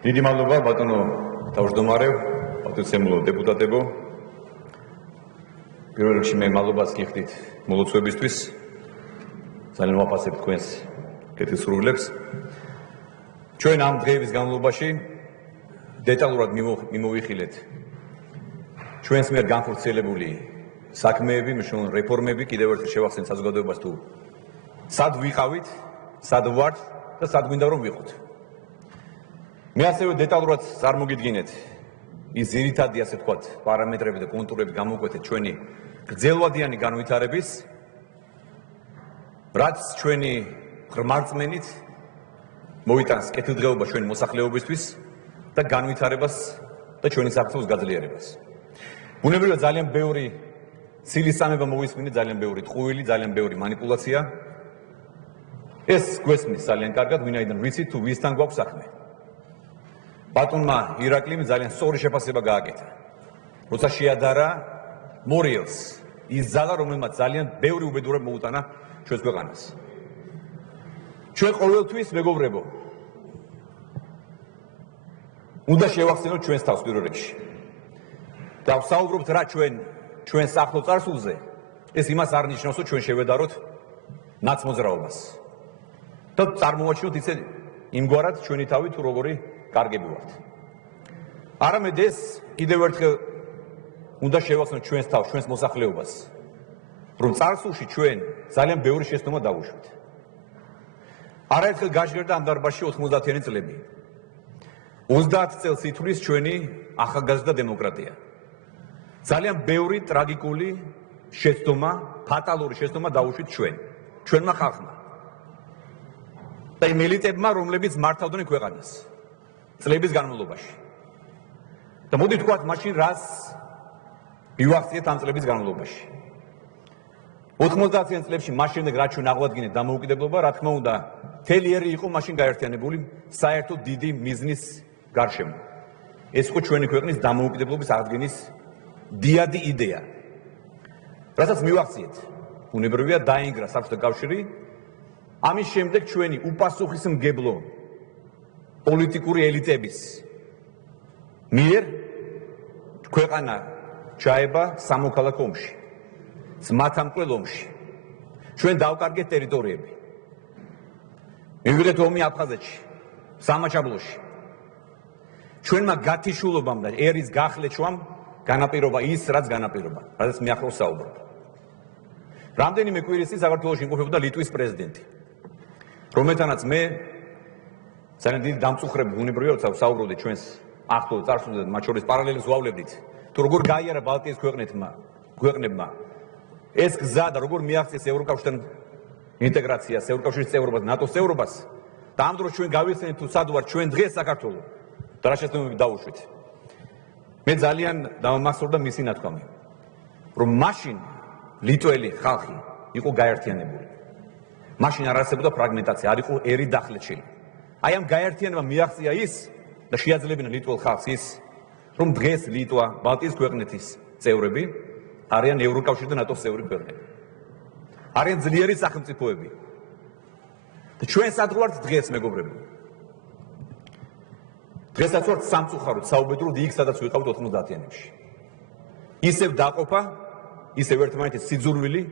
დიდი მადლობა ბატონო თავმჯდომარე, პატივცემულო დეპუტატებო. პირველ რიგში მე მადლობას გიხდით მოლოცვებისთვის. ძალიან ვაფასებ თქვენს კეთილსურვილებს. ჩვენ ამ დღეების განმავლობაში დეტალურად მიმოვიხილეთ ჩვენს მიერ განხორციელებული საქმეები, მნიშვნელოვანი რეფორმები, კიდევ ერთხელ შევახსენთ საზოგადოებას თუ სად ვიყავით, სად ვართ და სად გვინდა რომ ვიყოთ. მე ასევე დეტალურად წარმოგიდგინეთ ის ძირითადი, ასე ვთქვათ, პარამეტრები და კონტურები გამოვკვეთეთ ჩვენი გრძელვადიანი განვითარების, რაც ჩვენი ღრმარწმენით მოიტანს კეთილდღეობა ჩვენი მოსახლეობისთვის და განვითარებას და ჩვენი საქართველოს გაძლიერებას. ბუნებრივია ძალიან ბევრი ცილისწამება მოვისმინეთ, ძალიან ბევრი ტყუილი, ძალიან ბევრი манипуляცია. ეს გვესმის ძალიან კარგად, ვინაიდან ვიცით თუ ვისთან გვაქვს საქმე. ბატონმა ირაკლიმ ძალიან სწორი შეფასება გააკეთა. როცა შეადარა მორიელს, ის ძალა, რომელმაც ძალიან ბევრი უბედურება მოუტანა ჩვენს ქვეყანას. ჩვენ ყოველთვის, მეგობრებო, უნდა შევახსენოთ ჩვენს თავს პირველ რიგში. და ვსაუბრობთ რა ჩვენ სახლო წარსულზე, ეს იმას არ ნიშნავს, რომ ჩვენ შევედაროთ ნაცმოძრაობას. და წარმოვაჩინოთ ისე იმგვარად ჩვენი თავი თუ როგორი კარგები ვართ. არამედ ეს კიდევ ერთხელ უნდა შევახსენოთ ჩვენს თავს, ჩვენს მოსახლეობას, რომ წარსულში ჩვენ ძალიან ბევრი შეცდომა დავუშვით. არაერთხელ გაჟღერდა ამ დარბაზში 90-იანი წლები. 30 წელს ითვლის ჩვენი ახალგაზრდა დემოკრატია. ძალიან ბევრი ტრაგიკული შეცდომა, ფატალური შეცდომა დავუშვით ჩვენმა ხალხმა. და იმ ელიტებმა, რომლებიც მართავდნენ ქვეყანას წლების განმავლობაში. და მოდი ვთქვათ, მაშინ რას მივახციეთ ამ წლების განმავლობაში. 90-იან წლებში მას შემდეგ რაც ჩვენ აღვადგინეთ დამოუკიდებლობა, რა თქმა უნდა, მთელი ერი იყო მაშინ გაერთიანებული საერთო დიდი მიზნის გარშემო. ეს იყო ჩვენი ქვეყნის დამოუკიდებლობის აღდგენის დიადი იდეა. რასაც მივახციეთ, ბუნებრივია დაინგრა საბჭოთა კავშირი. ამის შემდეგ ჩვენი უპასუხისმგებლო პოლიტიკური ელიტების მიერ ქვეყანა ჩაება სამოქალაქო ომში, ძმათამკვლელ ომში. ჩვენ დავკარგეთ ტერიტორიები. მივიღეთ ომი აფხაზეთში, სამაჩაბლოში. ჩვენმა გათიშულობამ და ერის გახლეჩვამ განაპირობა ის, რაც განაპირობა, რადგან მე ახლა ვსაუბრობ. რამდენიმე კვირის წინ საქართველოში იმყოფებოდა ლიტვის პრეზიდენტი, რომელთანაც მე ძალიან დიდი დამწუხრებით ბუნებრივია, როცა ვსაუბრობდი ჩვენს ახლო წარსულზე, მათ შორის პარალელს ვავლევდით, თუ როგორ გაიარა ბალტიის ქვეყნებმა ეს გზა და როგორ მიაღწიეს ევროკავშირთან ინტეგრაციას, ევროკავშირის წევრობას, ნატოს წევრობას და ამ დროს ჩვენ გავიხსენეთ თუ სად ვართ ჩვენ დღეს საქართველო და რა შეცდომები დავუშვით. მე ძალიან დავამახსოვრდა მისი ნათქვამი, რომ მაშინ ლიტველი ხალხი იყო გაერთიანებული. მაშინ არ არსებობდა ფრაგმენტაცია, არ იყო ერი დახლეჩილი. აი ამ გაერთიანებამ მიაღწია ის და შეაძლებინა ლიტველ ხალხს ის, რომ დღეს ლიტვა, ბალტიის ქვეყნების წევრები არიან ევროკავშირის და ნატოს წევრი ქვეყნები. არიან ძლიერი სახელმწიფოები. და ჩვენ სად ვართ დღეს, მეგობრებო? დღესაც ვართ სამწუხაროდ, საუბედუროდ იქ, სადაც ვიყავით 90-იანებში. ისევ დაყოფა, ისევ ერთმანეთის სიძულვილი,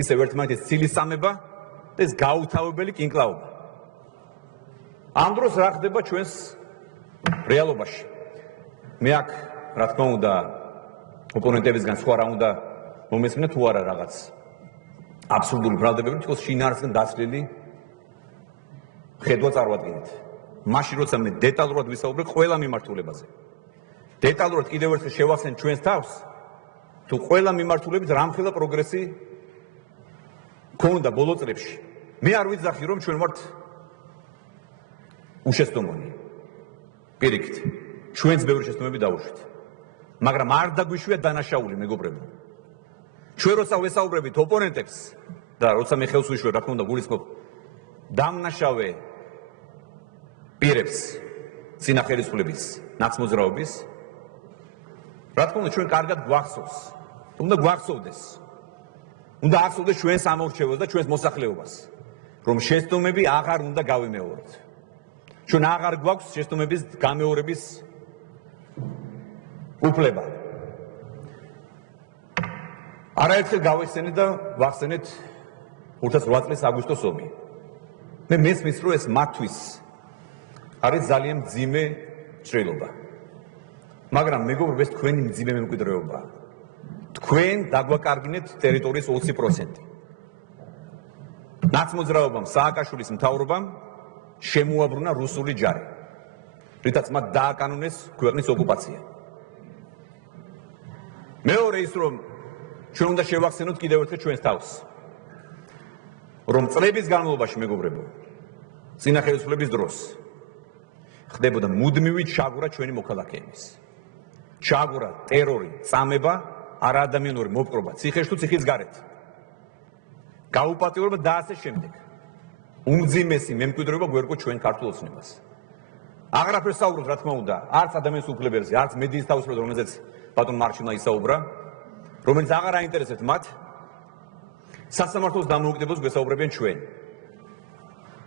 ისევ ერთმანეთის ცილისწამება და ეს გაუთავებელი კინკლაობა. ამ დროს რა ხდება ჩვენს რეალობაში? მე აქ, რა თქმა უნდა, ოპონენტებისგან სხვა რა უნდა მომესმინა თუ არა რაღაც აბსურდული ბრალდებები, თქოს შინაარსიდან დაცლილი ხედვა წარვადგინეთ. მაშინ როცა მე დეტალურად ვისაუბრებ ყველა მიმართულებაზე. დეტალურად კიდევ ერთხელ შევახსენეთ ჩვენს თავს, თუ ყველა მიმართულებით რამხელა პროგრესი ქონდა ბოლო წლებში. მე არ ვიძახი, რომ ჩვენ ვართ უშეცდომონი. პირიქით, ჩვენც ბევრი შეცდომები დავუშვით. მაგრამ არ დაგვიშვია დანაშაული, მეგობრებო. ჩვენ როცა ვესაუბრებით ოპონენტებს და როცა მე ხელს ვიშვებ, რა თქმა უნდა, გულისხმობ დამნაშავე პირებს წინახელისუფლების ნაცმოძრაობის, რა თქმა უნდა, ჩვენ კარგად გვახსოვს. უნდა გვახსოვდეს. უნდა ახსოვდეს ჩვენს ამორჩევას და ჩვენს მოსახლეობას, რომ შეცდომები აღარ უნდა გავიმეოროთ. ჩვენ აღარ გვაქვს შეცდომების გამეორების უფლება. არაერთხელ გავიხსენეთ და ვახსენეთ 2008 წლის აგვისტოს ომი. მე მესმის რომ ეს მათთვის არის ძალიან მძიმე ჭრილობა. მაგრამ მეგობრებო, ეს თქვენი მძიმე მემკვიდრეობაა. თქვენ დაგვაკარგინეთ ტერიტორიის 20%. ნაცმოძრაობამ, სააკაშვილის მთავრობამ შემოაბრუნა რუსული ჯარი, რითაც მათ დააკანონეს ქვეყნის ოკუპაცია. მეორე ის რომ ჩვენ უნდა შევახსენოთ კიდევ ერთხელ ჩვენს თავს, რომ წლების განმავლობაში მეგობრებო, წინა ხელისუფლების დროს ხდებოდა მუდმივი ჩაგვრა ჩვენი მოქალაქეების. ჩაგვრა, ტერორი, წამება, არაადამიანური მოპყრობა ციხეში თუ ციხის გარეთ. გაუპატიურება და ასე შემდეგ. უმძიმესი მემკვიდრეობა გვერგო ჩვენ ქართულ ოცნებას. აღარაფერს საუბრობთ, რა თქმა უნდა, არც ადამიანის უფლებებზე, არც მედიის თავისუფლებას, რომელზეც ბატონ მარჩილმა ისაუბრა, რომელიც აღარ აინტერესებთ მათ, სასამართლოს დამოუკიდებლობას გვესაუბრებიან ჩვენ.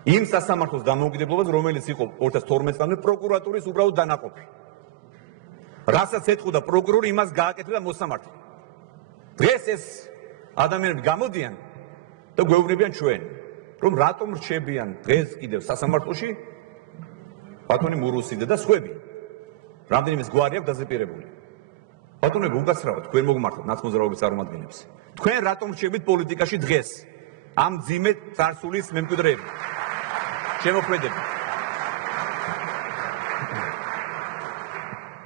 იმ სასამართლოს დამოუკიდებლობას, რომელიც იყო 2012 წლამდე პროკურატურის უბრალოდ დანაყოფი. რასაც ეთყოდა პროკურორი, იმას გააკეთებდა მოსამართლე. დღეს ეს ადამიანები გამოდიან და გვეუბნებიან ჩვენ, რომ რატომ რჩებიან დღეს კიდევ სასამართლოში ბატონი მურუსიდე და სხვები. რამდენიმე გვარი აქვს დაზეპირებული. ბატონები, უკაცრავად, თქვენ მოგმართოთ ნაცმოძრაობის წარმომადგენლებს. თქვენ რატომ რჩებით პოლიტიკაში დღეს? ამ მძიმე წარსულის მემკვიდრეები. შემოქმედები.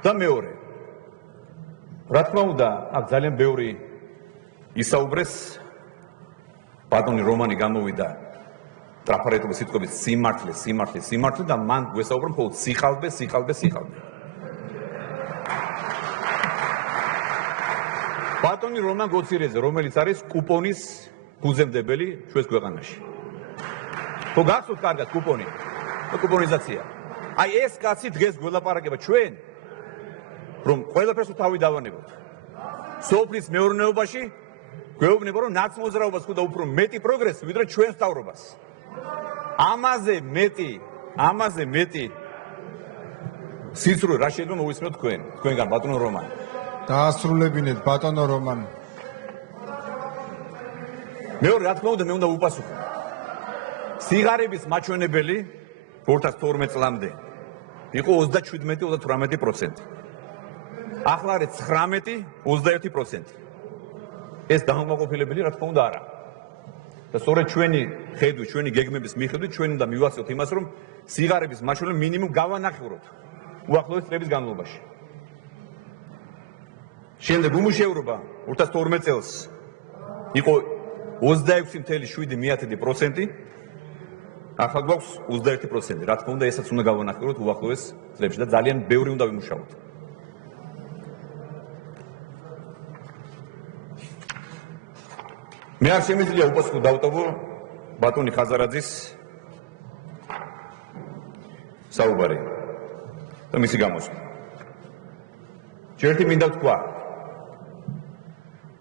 და მეორე. რა თქმა უნდა, აქ ძალიან ბევრი ისაუბრეს, ბატონი რომანი გამოვიდა ტრაფარეტული სიტყვებით სიმართლე, სიმართლე, სიმართლე და მან გვესაუბრა მხოლოდ სიხალბე, სიხალბე, სიხალბე. ბატონი რომან გოცირეზე, რომელიც არის კუპონის ფუძემდებელი ჩვენს ქვეყანაში. ხო გახსოვთ კარგად კუპონი? კუპონიზაცია. აი ეს კაცი დღეს გველაპარაკება ჩვენ, რომ ყველაფერს თავი დავანებოთ. სოფლის მეურნეობაში გვეუბნება, რომ ნაცმოძრაობას ხდება უფრო მეტი პროგრესი, ვიდრე ჩვენს მთავრობას. ამაზე მეტი სიცრუე რა შეიძლება მოვისმინოთ თქვენგან ბატონო რომან. დაასრულებინეთ ბატონო რომან. მეორე რა თქმა უნდა მე უნდა ვუპასუხო. სიგარების მაჩვენებელი 2012 წლამდე იყო 27-38%. ახლა არის 19-21%. ეს დამოუკიდებელი რა თქმა უნდა არა. და სწორედ ჩვენი ხედვით, ჩვენი გეგმების მიხედვით ჩვენ უნდა მივახციოთ იმას, რომ სიგარების მაჩვენებელი მინიმუმ გავანახევროთ უახლოეს წლების განმავლობაში. შემდეგ უმუშევრობა 2012 წელს იყო 26.7%, ახლა გვაქვს 21%. რა თქმა უნდა, ესაც უნდა გავანახევროთ უახლოეს წლებში და ძალიან ბევრი უნდა ვიმუშაოთ. მე არ შემიძლია უპასუხო დავტოვო ბატონი ხაზარაძის საუბარი და მისი გამოსვლა. ჯერტი მინდა ვთქვა,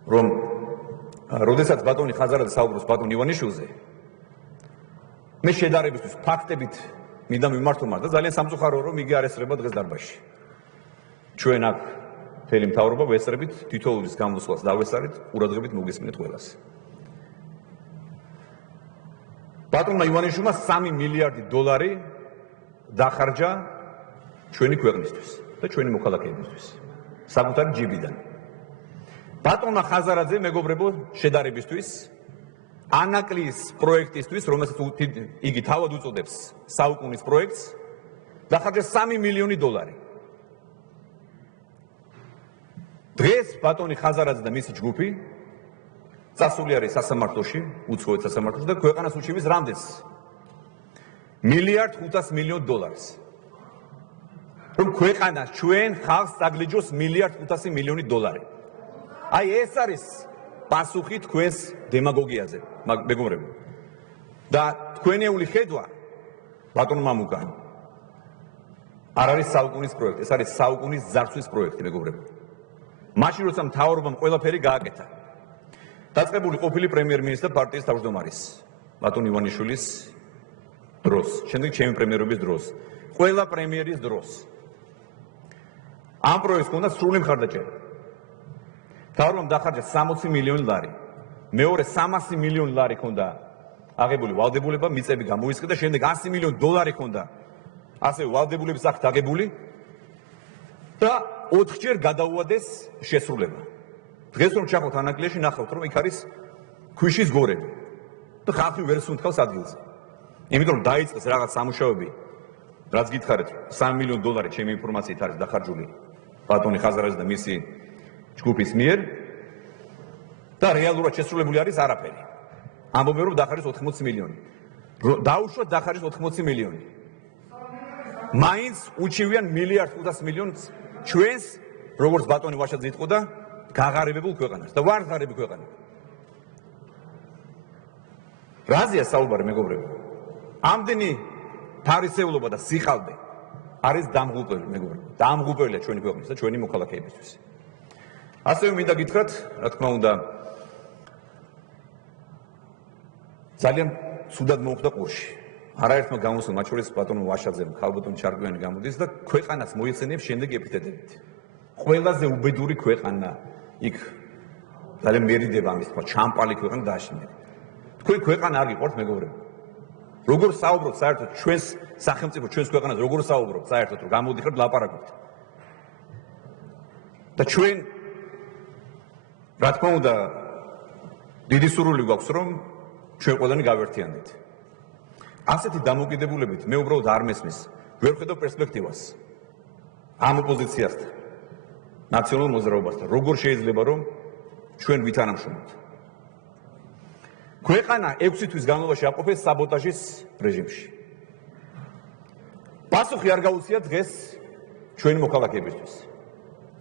რომ როდესაც ბატონი ხაზარაძე საუბრობს ბატონ ივანიშვილზე, მე შედარებისთვის ფაქტებით მინდა მიმართო მას და ძალიან სამწუხაროა, რომ იგი არ ესწრება დღეს დარბაზში. ჩვენ აქ მთელი მთავრობა ვესწრებით, თითოეულის გამოსვლას დავესწრებით, ყურადღებით მოგესმინეთ ყველას. ბატონმა ივანიშვილმა 3 მილიარდი დოლარი დახარჯა ჩვენი ქვეყნისთვის და ჩვენი მოქალაქეებისთვის საკუთარი ჯიბიდან. ბატონმა ხაზარაძე მეგობრებო შედარებისთვის ანაკლიის პროექტისთვის, რომელსაც იგი თავად უწოდებს საუკუნის პროექტს, დახარჯა 3 მილიონი დოლარი. დღეს ბატონი ხაზარაძე და მისი ჯგუფი წასული არის სასამართლოში, უცხოეთ სასამართლოში და ქვეყანას უჩივის რამდენს? 1,5 მილიარდ რომ ქვეყანას ჩვენ ხალხს წაგლიჯოს 1,5 მილიარდ. აი ეს არის პასუხი თქვენს დემაგოგიაზე, მეგობრებო. და თქვენეული ხედვა ბატონ მამუკა არ არის საუკუნის პროექტი, ეს არის საუკუნის ძარცვის პროექტი, მეგობრებო. მაშინ როცა მთავრობამ ყველაფერი გააკეთა, დაწყებული ყოფილი პრემიერ-მინისტრის პარტიის თავმჯდომარის ბატონ ივანიშვილის დროს, შემდეგ ჩემი პრემიერობის დროს, ყველა პრემიერის დროს. ამ პროექტს ჰქონდა სრული მხარდაჭერა. თავრობამ დახარჯა 60 მილიონი ლარი. მეორე 300 მილიონი ლარი ჰქონდა აღებული ვალდებულება, მიწები გამოისყიდა, შემდეგ 100 მილიონი დოლარი ჰქონდა ასევე ვალდებულების სახით აღებული და 4-ჯერ გადაუადეს შესრულება. დღეს რომ ჩახოთ ანაკლიაში, ნახავთ რომ იქ არის ქვიშის გორები და ხალხი ვერ სუნთქავს ადგილზე. იმიტომ რომ დაიწყეს რაღაც სამუშაოები, რაც გითხარით, 3 მილიონი დოლარი ჩემი ინფორმაციით არის დახარჯული ბატონი ხაზარაძის და მისი ჯგუფის მიერ და რეალურად შესრულებული არის არაფერი. ამბობენ რომ დახარჯეს 80 მილიონი. დაუშვათ დახარჯეს 80 მილიონი. მაინც უჩივიან 1.5 მილიარდს ჩვენს როგორც ბატონი ვაშაძე იტყოდა გაღარებებულ ქვეყანას და ვართ ღარიბი ქვეყანა. რაზეა საუბარი მეგობრებო? ამდენი ფარისეულობა და სიხალბე არის დამღუპელი მეგობრებო. დამღუპელია ჩვენი ქვეყნის და ჩვენი მოქალაქეებისთვის. ასევე მინდა გითხრათ, რა თქმა უნდა, ძალიან ცუდად მოხდა ყურში. არაერთმა გამოსულ, მათ შორის ბატონ ვაშაძემ, ხალბატონ ჩარკვიანი გამოდის და ქვეყანას მოიხსენიებს შემდეგ ეპითეტებით. ყველაზე უბედური ქვეყანა იქ ძალიან მერიდება ამის თქვა, ჩამპალი ქვეყანა დააშინეთ. თქვენ ქვეყანა არ გიყვართ მეგობრებო. როგორ საუბრობთ საერთოდ ჩვენს სახელმწიფო, ჩვენს ქვეყანას როგორ საუბრობთ საერთოდ რომ გამოდიხართ ლაპარაკობთ. და ჩვენ რა თქმა უნდა დიდი სურვილი გვაქვს რომ ჩვენ ყველანი გავერთიანდეთ. ასეთი დამოკიდებულებით მე უბრალოდ არ მესმის, ვერ ვხედავ პერსპექტივას ამ ოპოზიციასთან, ნაციონალურ მოძრაობასთან, როგორ შეიძლება რომ ჩვენ ვითანამშრომლოთ. ქვეყანა 6 თვის განმავლობაში აყოფეს საბოტაჟის რეჟიმში. პასუხი არ გაუწია დღეს ჩვენი მოქალაქეებისთვის.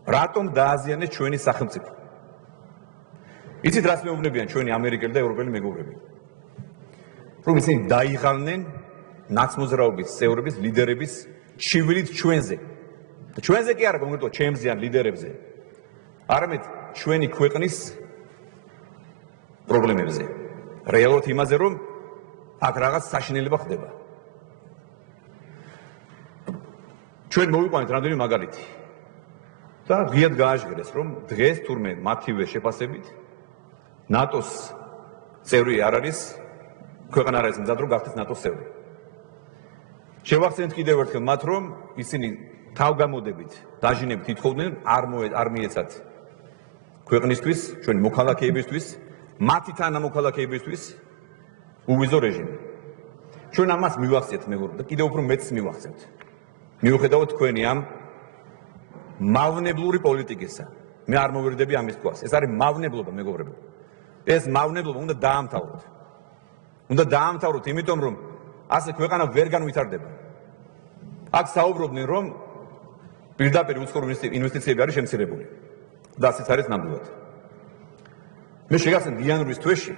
რატომ დააზიანეს ჩვენი სახელმწიფო? იცით რას მეუბნებიან ჩვენი ამერიკელი და ევროპელი მეგობრები? რომ ისინი დაიღალნენ ნაცმოძრაობის წევრების, ლიდერების ჩივილით ჩვენზე. და ჩვენზე კი არა კონკრეტულად ჩემზე ან ლიდერებზე, არამედ ჩვენი ქვეყნის პრობლემებზე. რეალურად იმაზე, რომ აქ რაღაც საშინელება ხდება. ჩვენ მოვიყვანეთ რამდენიმე მაგალითი. და ღიად გააჟღერეს, რომ დღეს თურმე მათივე შეფასებით ნატოს წევრი არ არის, ქვეყანა არ არის მზად რომ გახდეს ნატოს წევრი. შევახსენეთ კიდევ ერთხელ მათ, რომ ისინი თავგამოდებით, დაჟინებით ითხოვდნენ არ მიეცათ ქვეყნისთვის, ჩვენი მოქალაქეებისთვის, მათი თანამოქალაქეებისთვის უვიზო რეჟიმი. ჩვენ ამას მივახციეთ მეგობრებო და კიდევ უფრო მეც მივახცევთ. მიუხედავად თქვენი ამ მავნებლური პოლიტიკისა. მე არ მოვერდები ამის თქواس. ეს არის მავნებლობა მეგობრებო. ეს მავნებლობა უნდა დაამთავროთ. უნდა დაამთავროთ, იმიტომ რომ ასე ქვეყანა ვერ განვითარდება. აქ საუბრობდნენ რომ პირდაპირ უცხოურ ინვესტიციები არის შემცირებული. და ასეც არის ნამდვილად. მე შეგახსენებთ იანვრის თვეში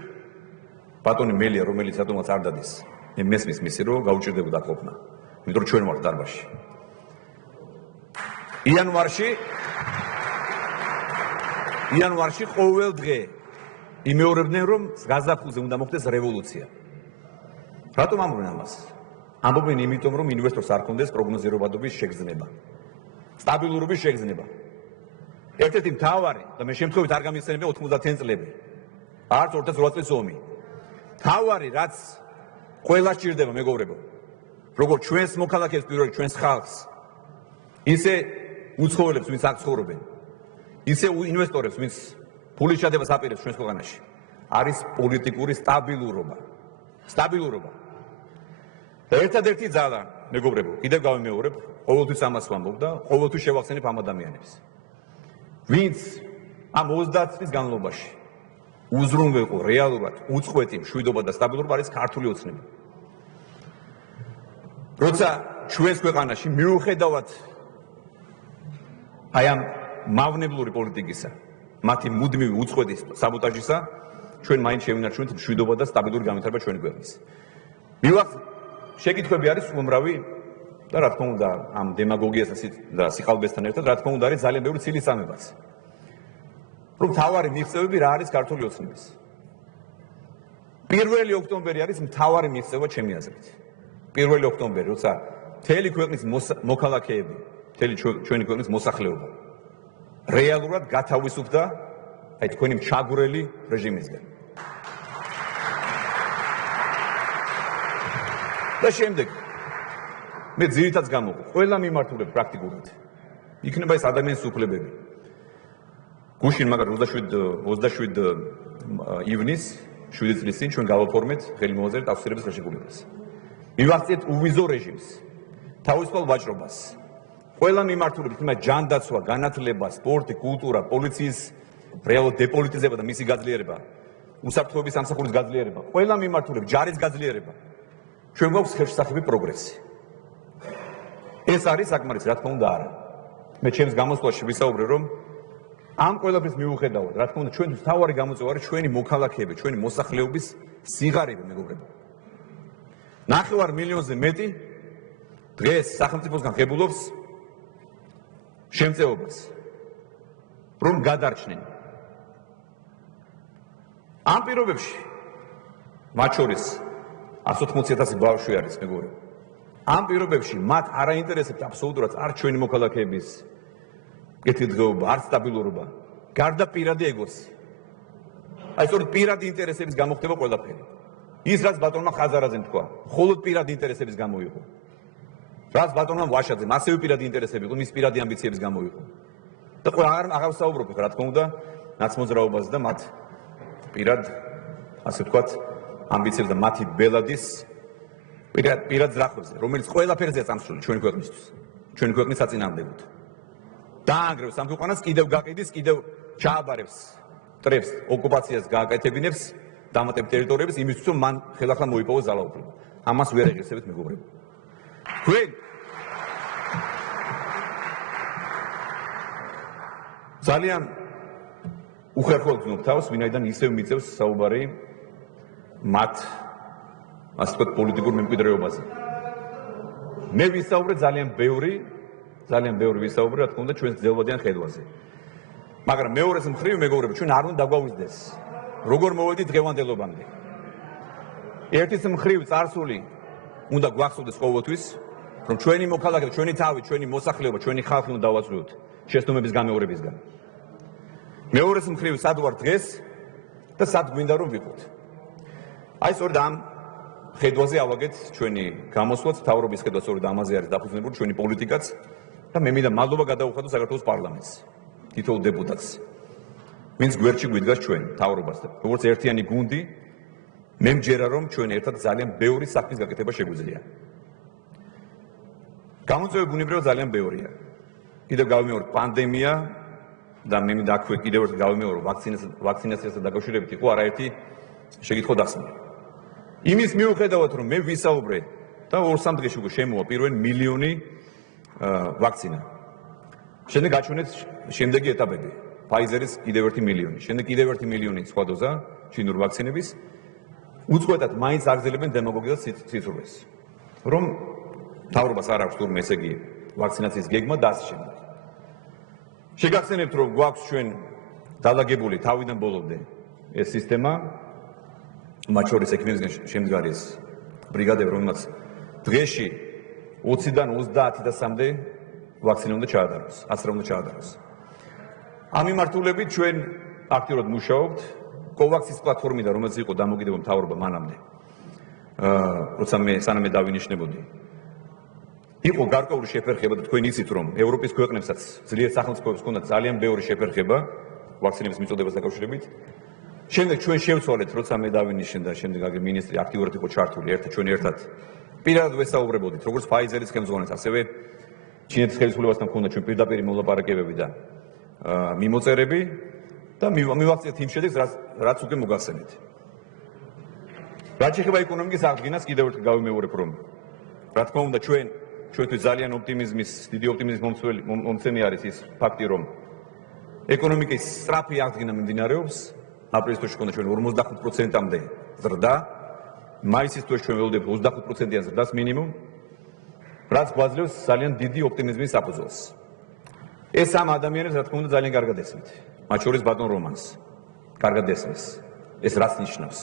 ბატონი მელია, რომელიც რატომაც არ დადის, მე მესმის მისი რომ გაუჭირდებოდა ყოფნა. იმიტომ რომ ჩვენ ვართ დარბაზში. იანვარში ყოველ დღე იმეორებდნენ რომ გაზაფხულზე უნდა მოხდეს რევოლუცია. რატომ ამბობენ ამას? ამბობენ იმიტომ რომ ინვესტორს არ ქონდეს პროგნოზირებადობის შეგრძნება. სტაბილურობის შეგრძნება. ერთ-ერთი მთავარი და მე შემთხვევით არ გამიხსენებია 90-იან წლები. არც 2008 წლის ომი. მთავარი რაც ყველა სჭირდება მეგობრებო. როგორც ჩვენს მოქალაქეებს პირველად ჩვენს ხალხს, ისე უცხოელებს, ვინც აქ ცხოვრობენ, ისე ინვესტორებს, ვინც ფულის ჩადებას აპირებს ჩვენს ქვეყანაში, არის პოლიტიკური სტაბილურობა. სტაბილურობა. და ერთადერთი ძალა, მეგობრებო, კიდევ გავიმეორებ, ყოველთვის ამას ვამბობ და ყოველთვის შევახსენებ ამ ადამიანებს. ვინც ამ 30 წლის განმავლობაში უზრუნველყო რეალურად უწყვეტი მშვიდობა და სტაბილურობა არის ქართული ოცნება. როცა ჩვენს ქვეყანაში მიუხედავად აი ამ მავნებლური პოლიტიკისა, მათი მუდმივი უწყვეტი საბოტაჟისა, ჩვენ მაინც შევინარჩუნეთ მშვიდობა და სტაბილური განვითარება ჩვენი ქვეყნის. მივახ შეკითხვები არის უამრავი და რა თქმა უნდა ამ დემაგოგიასთან და სიხალბესთან ერთად რა თქმა უნდა არის ძალიან ბევრი ცილისწამებაც. რომ მთავარი მიღწევები რა არის ქართული ოცნების. 1 ოქტომბერი არის მთავარი მიღწევა ჩემი აზრით. 1 ოქტომბერი, როცა მთელი ქვეყნის მოქალაქეები, მთელი ჩვენი ქვეყნის მოსახლეობა რეალურად გათავისუფლდა აი თქვენი მჩაგვრელი რეჟიმისგან. და შემდეგ მე ძირითადად გამოვყო ყველა მიმართულებით პრაქტიკულად იქნება ეს ადამიანის უფლებები. გუშინ მაგარ 27 ივნისს 7 წლის წინ ჩვენ გავაფორმეთ ხელმოაზრე ტახტირების ხელშეკრულებას. მივახციეთ უვიზო რეჟიმს, თავისუფალ ვაჭრობას. ყველა მიმართულებით იქნება ჯანდაცვა, განათლება, სპორტი, კულტურა, პოლიციის რეალურ დეპოლიტიზება და მისი გაძლიერება, უსაფრთხოების სამსახურის გაძლიერება, ყველა მიმართულებით ჯარის გაძლიერება. ჩვენ გვაქვს ხელშესახები პროგრესი. ეს არის საკმარისი, რა თქმა უნდა არა. მე ჩემს გამოსვლაში ვისაუბრე რომ ამ ყველაფრის მიუხედავად, რა თქმა უნდა, ჩვენთვის თავარი გამოწვევა არის ჩვენი მოქალაქეები, ჩვენი მოსახლეობის სიღარიბე, მეგობრებო. 9 მილიონზე მეტი დღეს სახელმწიფოსგან ღებულობს შემწეობას, რომ გადარჩნენ. ამ პირობებში, მათ შორის 180,000 ბავშვი არის, მეგობრებო. ამ პირობებში მათ არ აინტერესებთ აბსოლუტურად არ ჩვენი მოქალაქეების კეთილდღეობა, არ სტაბილურობა, გარდა პირადი ეგოსი. აი სწორედ პირადი ინტერესების გამო ხდება ყველაფერი. ის რაც ბატონმა ხაზარაძემ თქვა, მხოლოდ პირადი ინტერესების გამო იყო. რაც ბატონმა ვაშაძემ ასევე პირადი ინტერესები იყო, მის პირადი ამბიციების გამო იყო. და აღარ ვსაუბრობ, რა თქმა უნდა, ნაცმოძრაობაზე და მათ პირად, ასე ვთქვათ, ამბიციებს და მათი ბელადის პირად ძრახებზე, რომელიც ყველაფერზეა წამსული ჩვენი ქვეყნისთვის, ჩვენი ქვეყნის საწინააღმდეგოდ. დაანგრევს სამწუხაროდ კიდევ გაყიდის, კიდევ ჩააბარებს, ტრებს, ოკუპაციას გააკეთებინებს დამატებ ტერიტორიების იმისთვის, რომ მან ხელახლა მოიპოვოს ძალაუფლება. ამას ვერ ეგრესებით, მეგობრებო. თქვენ ძალიან უხერხულად გრძნობ თავს, ვინაიდან ისევ მიწევს საუბარი მათ, ასე ვთქვათ, პოლიტიკურ მემკვიდრეობაზე. მე ვისაუბრე ძალიან ბევრი ვისაუბრე, რა თქმა უნდა, ჩვენს ძელვადიან ხედვაზე. მაგრამ მეორეს მხრივ, მეგობრებო, ჩვენ არ უნდა დაგვაგვიზდეს, როგორ მოვედით დღევანდელობამდე. ერთის მხრივ წარსული უნდა გვახსოვდეს ყოველთვის, რომ ჩვენი მოქალაქეები, ჩვენი თავი, ჩვენი მოსახლეობა, ჩვენი ხალხი უნდა დავაცვლოთ შეცდომების გამეორებისგან. მეორეს მხრივ სად ვარ დღეს და სად გვინდა რომ ვიყოთ. აი სწორედ ამ ხედვაზე ავაგეთ ჩვენი გამოსვლაც, მთავრობის ხედვა სწორედ ამაზე არის დაფუძნებული, ჩვენი პოლიტიკაც და მე მინდა მადლობა გადავუხადო საქართველოს პარლამენტს, თითოეულ დეპუტატს, ვინც გვერდში გვიდგას ჩვენ მთავრობას და როგორც ერთიანი გუნდი, მე მჯერა რომ ჩვენ ერთად ძალიან ბევრი საქმის გაკეთება შეგვიძლია. გამოწვევები ბუნებრივად ძალიან ბევრია. კიდევ გავიმეორე პანდემია და მე მინდა აქვე კიდევ ერთ გავიმეორო ვაქცინაციასთან დაკავშირებით იყო არაერთი შეკითხვა დასმული. იმის მიუხედავად რომ მე ვისაუბრე და 2-3 დღეში უკვე შემოვა პირველი მილიონი ვაქცინა. შემდეგ გაჩვენეთ შემდეგი ეტაპები. Pfizer-ის კიდევ 1 მილიონი, შემდეგ კიდევ 1 მილიონი სხვა დოზა ჩინური ვაქცინების. უწყვეტად მაინც აგზელებენ დემაგოგიას და ციცურვეს. რომ მთავრობას არ აქვს თურმე ესე იგი ვაქცინაციის გეგმა და ასე შემდეგ. შეგახსენებთ რომ გვაქვს ჩვენ დალაგებული თავიდან ბოლომდე ეს სისტემა, მათ შორის ექიმებისგან შემდგარი ეს ბრიგადები, რომელმაც დღეში 20-დან 30-მდე ვაქცინა უნდა ჩაადაროს, აცრა უნდა ჩაადაროს. ამ მიმართულებით ჩვენ აქტიურად მუშაობთ. კოვაქსის პლატფორმიდან, რომელიც იყო დამოკიდებული მთავრობა მანამდე, როცა მე სანამ დავინიშნებოდი, იყო გარკვეული შეფერხება და თქვენ იცით რომ ევროპის ქვეყნებსაც ძლიერ სახელმწიფოებს ჰქონდათ ძალიან ბევრი შეფერხება ვაქცინების მიწოდებას დაკავშირებით. შემდეგ ჩვენ შევცვალეთ, როცა მე დავინიშნე და შემდეგ აგერ მინისტრი აქტიურად იყო ჩართული, ჩვენ ერთად პირადად ვესაუბრებოდით, როგორც Pfizer-ის ხელმძღვანელს, ასევე ჩინეთის ხელისუფლებასთან ჰქონდა ჩვენ პირდაპირ მოლაპარაკებები და მიმოწერები და მივახციეთ იმ შედეგს, რაც უკვე მოგახსენეთ. რაც შეეხება ეკონომიკის აღდგენას, კიდევ ერთხელ გავიმეორებ, რომ რა თქმა უნდა ჩვენთვის ძალიან დიდი ოპტიმიზმის მომცემი არის ის ფაქტი, რომ ეკონომიკის სწრაფი აღდგენა მიმდინარეობს. აპრილის თვეში ჰქონდა ჩვენ 45%-მდე ზრდა, მაისის თვეში ჩვენ ველოდებით 25%-იან ზრდას მინიმუმ, რაც გვაძლევს ძალიან დიდი ოპტიმიზმის საფუძველს. ეს ამ ადამიანებს, რა თქმა უნდა, ძალიან კარგად ესმით. მათ შორის ბატონ რომანს. კარგად ესმის. ეს რას ნიშნავს?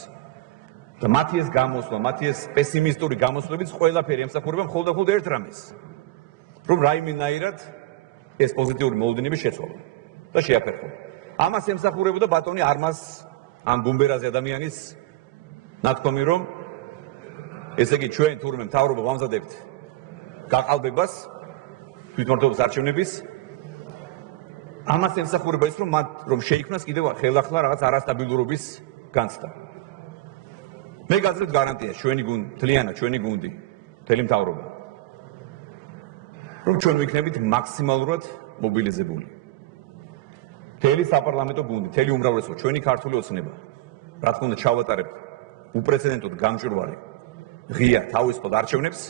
და მათი ეს გამოსვლა, მათი ეს პესიმისტური გამოსვლებიც ყველაფერი ემსახურება მხოლოდ და მხოლოდ ერთ რამეს, რომ რაიმენაირად ეს პოზიტიური მოლოდინები შეცვალა და შეაფერხა. ამას ემსახურებოდა ბატონი არმაზ ამ გუმბერაზე ადამიანის ნათქვამი, რომ ესე იგი ჩვენ თურმე მთავრობა ვამზადებთ გაყალბებას თვითმმართველობის არჩევნების, ამას ემსახურება ის, რომ შეიქმნას კიდევ ხელახლა რაღაც არასტაბილურობის განცდა. მე გაძლევთ გარანტიას ჩვენი გუნდი, მთლიანად ჩვენი გუნდი, მთელი მთავრობა, რომ ჩვენ ვიქნებით მაქსიმალურად მობილიზებული. მთელი საპარლამენტო გუნდი, მთელი უმრავლესობა, ჩვენი ქართული ოცნება, რა თქმა უნდა, ჩავატარებთ უპრეცედენტოდ გამჭვირვალე ღია თავისუფალ არჩევნებს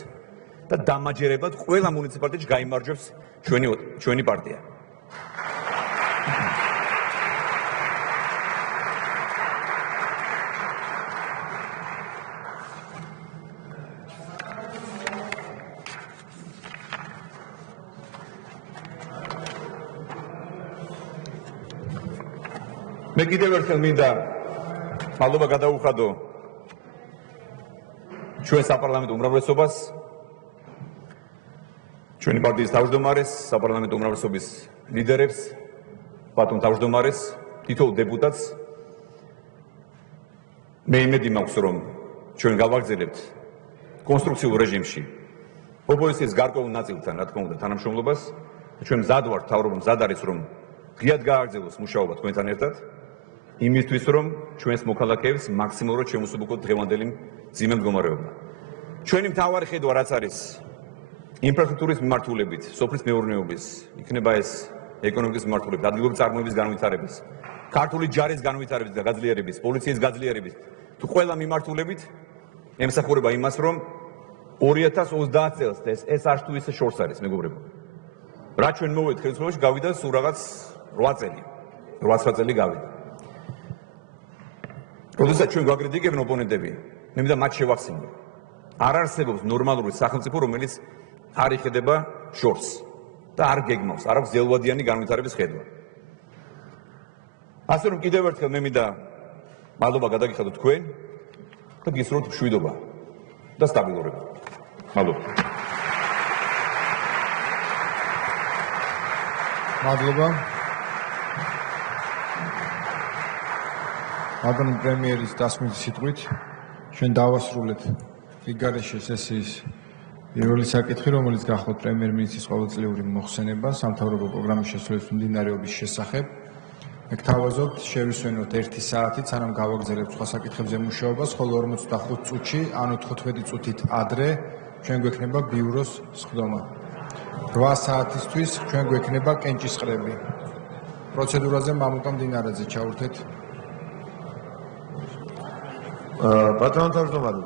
და დამაჯერებად ყველა მუნიციპალიტეტში გაიმარჯვებს ჩვენი პარტია. მე კიდევ ერთხელ მინდა მადლობა გადაუხადო ჩვენ საპარლამენტო უმრავლესობას, ჩვენი პარტიის თავმჯდომარეს, საპარლამენტო უმრავლესობის ლიდერებს, ბატონ თავმჯდომარეს, თითოეულ დეპუტატს. მე იმედი მაქვს, რომ ჩვენ გავაგრძელებთ კონსტრუქციულ რეჟიმში ოპოზიციის გარკვეულ ნაწილთან, რა თქმა უნდა, თანამშრომლობას. ჩვენ მზად ვართ, მთავრობა მზად არის, რომ ღიად გააგრძელოს მუშაობა თქვენთან ერთად. იმისთვის, რომ ჩვენს მოქალაქეებს მაქსიმალურად შემოსუბუქოთ დღევანდელი მძიმე მდგომარეობა. ჩვენი მთავარი ხედვა რაც არის ინფრასტრუქტურის მიმართულებით, სოფლის მეურნეობის, იქნება ეს ეკონომიკის მიმართულებით, ადგილობრივი წარმოების განვითარების, ქართული ჯარის განვითარების და გაძლიერების, პოლიციის გაძლიერების, თუ ყველა მიმართულებით ემსახურება იმას, რომ 2030 წელს ეს არ თუ ისე შორს არის, მეგობრებო. რა ჩვენ მოვედით ხელისუფლებაში, გავიდა სულ რაღაც 8 წელი. 8 წელი გავიდა. როდესაც ჩვენ გვაგრედიკებენ ოპონენტები, მე მინდა მათ შევახსენო. არ არსებობს ნორმალური სახელმწიფო, რომელიც არ იხედება შორს და არ გეგმავს, არ აქვს ძელვადიანი განვითარების ხედვა. ასე რომ კიდევ ერთხელ მე მინდა მადლობა გადაგიხადოთ თქვენ და გისურვოთ მშვიდობა და სტაბილურობა. მადლობა. მადლობა. ბატონო პრემიერის დასმის სიტყვით ჩვენ დავასრულეთ რიგარეშე სესიის პირველი საკითხი, რომელიც გახლავთ პრემიერ-მინისტრის ყოველწლიური მოხსენება სამთავრობო პროგრამის შესრულების მიმდინარეობის შესახებ. მე გთავაზობთ შევისვენოთ 1 საათით, სანამ გავაგრძელებთ სხვა საკითხებზე მუშაობას, ხოლო 45 წუთში, ანუ 15 წუთით ადრე ჩვენ გვექნება ბიუროს სხდომა. 8 საათისთვის ჩვენ გვექნება კენჭისყრები. პროცედურაზე მამუკა მდინარაძე ჩაურთეთ. ბატონო თავმჯდომარე,